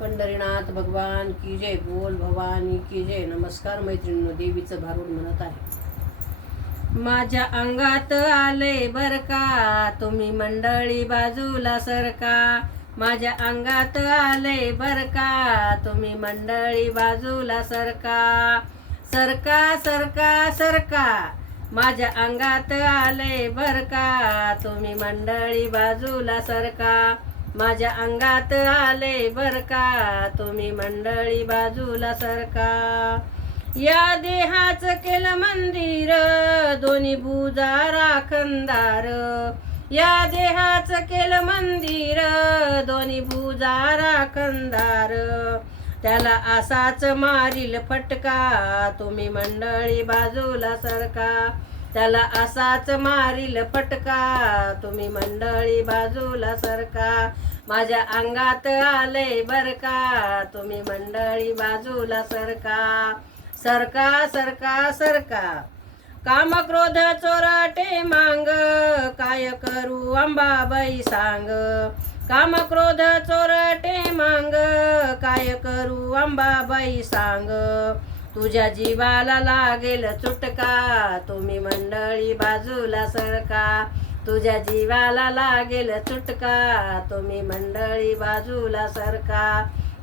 पंढरीनाथ भगवान की जय, बोल भवानी की जय. नमस्कार मैत्रिणींनो, देवीचं भारूड म्हणत आहे. माझ्या अंगात आले बर का, तुम्ही मंडळी बाजूला सरका. माझ्या अंगात आले बर का, तुम्ही मंडळी बाजूला सरका. सरका सरका सरका, माझ्या अंगात आले बर का, तुम्ही मंडळी बाजूला सरका. माझ्या अंगात आले बर का, तुम्ही मंडळी बाजूला सरका. या देहाचं केलं मंदिर, दोन्ही भुजा राखणदार. या देहाचं केलं मंदिर, दोन्ही भुजा राखणदार. त्याला असाच मारील फटका, तुम्ही मंडळी बाजूला सरका. त्याला असाच मारील फटका, तुम्ही मंडळी बाजूला सरका. माझ्या अंगात आले बर का, तुम्ही मंडळी बाजूला सरका. सरका सरका सरका, काम क्रोध चोराटे मांग, काय करू अंबाबाई सांग. काम क्रोध चोराटे मांग, काय करू अंबाबाई सांग. तुझ्या जीवाला लागेल चुटका, तुम्ही मंडळी बाजूला सरका. तुझ्या जीवाला लागेल चुटका, तुम्ही मंडळी बाजूला सरका.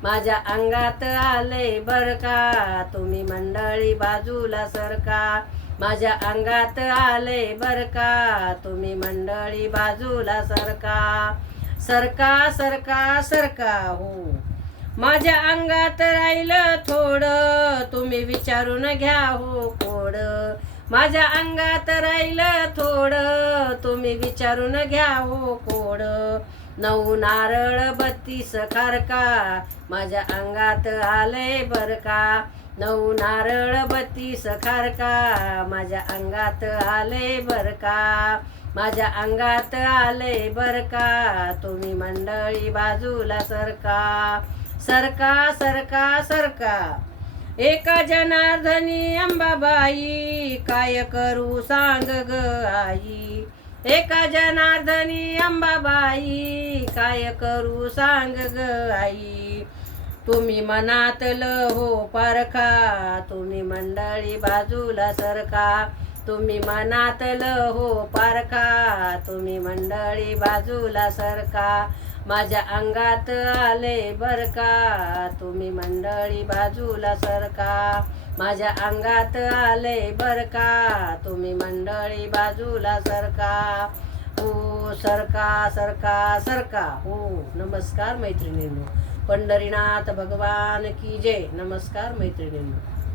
माझ्या अंगात आले बर का, तुम्ही मंडळी बाजूला सरका. माझ्या अंगात आले बर का, तुम्ही मंडळी बाजूला सरका. सरका सरका सरका हो, माझ्या अंगात राहिलं थोडं, तुम्ही विचारून घ्या हो कोड. माझ्या अंगात राहिलं थोडं, तुम्ही विचारून घ्या हो कोड. 9 नारळ 32 खारका, माझ्या अंगात आले बर का. 9 नारळ 32 खारका, माझ्या अंगात आले बर का. माझ्या अंगात आले बर का, तुम्ही मंडळी बाजूला सरका. सरका सरका सरका, एका जनार्दनी अंबाबाई, काय करू सांग ग आई. एका जनार्दनी अंबाबाई, काय करू सांग ग आई. तुम्ही मनातलं हो पारखा, तुम्ही मंडळी बाजूला सरका. तुम्ही मनातलं हो पारखा, तुम्ही मंडळी बाजूला सरका. माझ्या अंगात आले बर का, तुम्ही मंडळी बाजूला सरका. माझ्या अंगात आले बर का, तुम्ही मंडळी बाजूला सरका. हो सरका सरका सरका हो. नमस्कार मैत्रिणींनो, पंढरीनाथ भगवान की जय. नमस्कार मैत्रिणींनो.